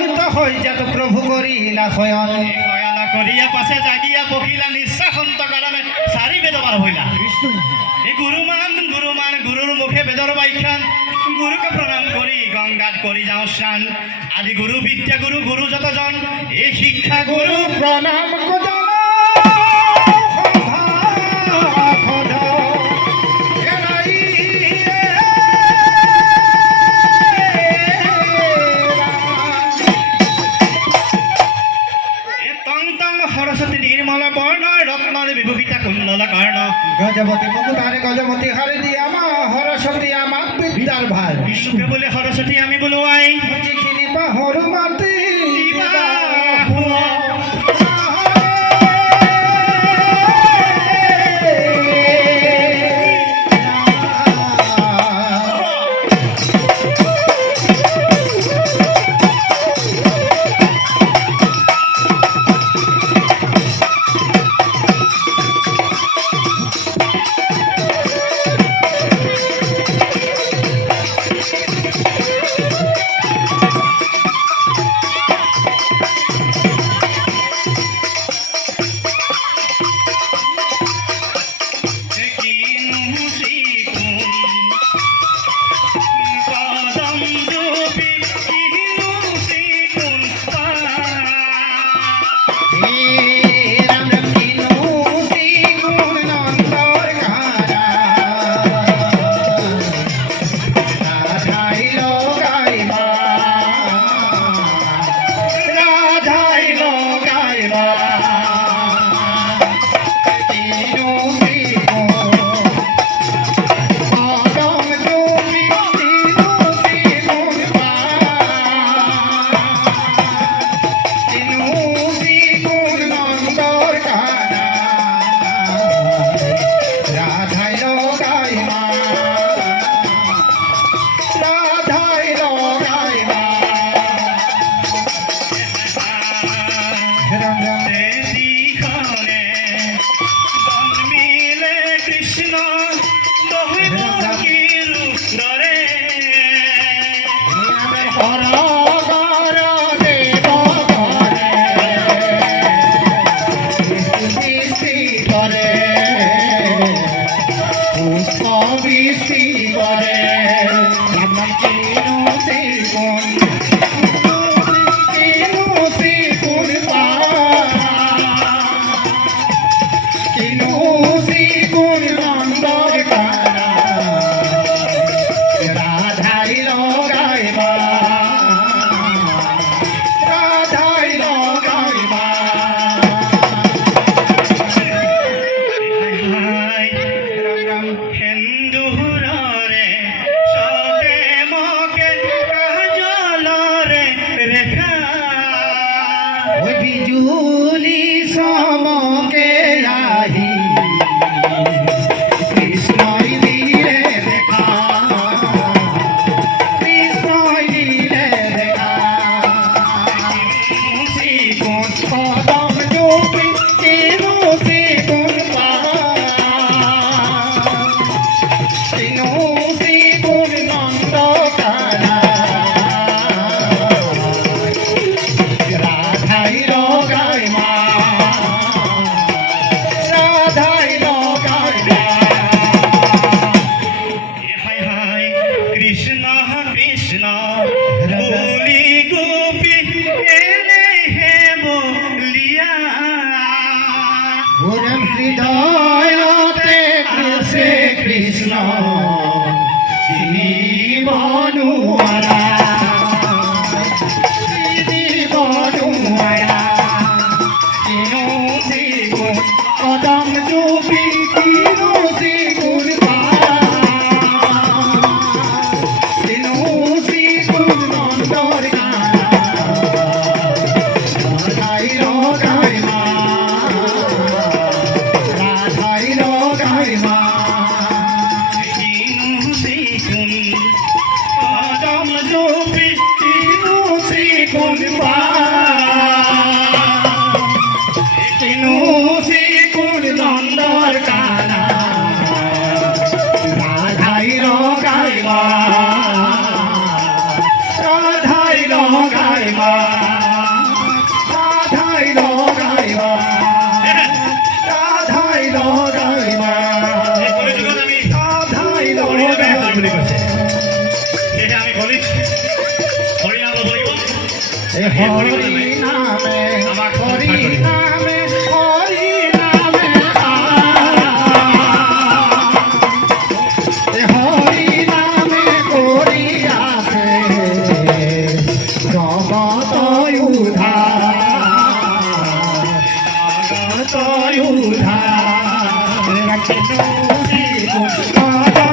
অগণিত হৈ যাত প্রভু করিলা শয়ন কয়ালা করিয়া পাশে জাগিয়া বকিলা নিঃশ্বাসন্ত কারণে সারি বেদবার হইলা এই গুরুমান গুরুর মুখে বেদর বাইখান গুরুকে প্রণাম করি গঙ্গাত করি যাও স্নান আদি গুরু বিদ্যা গুরু গুরু যতজন এই শিক্ষা গুরু প্রণাম কদল সরস্বতী নির্মল বর্ণ রত্নর বিভূষিতা কুণ্ডল কর্ণ গজপতি মুকুটারে গজপতি হরে দিয়া মা সরস্বতী আমার বিদ্যার ভার বিষ্ণুকে বলে সরস্বতী আমি বলো আই যিখিনি পাহরু মাতি এ হরি নামে আমাক হরি নামে হরি নামে এ হরি নামে করিয়াছে জগত উদ্ধার জগত উদ্ধার রাখিনু জীবন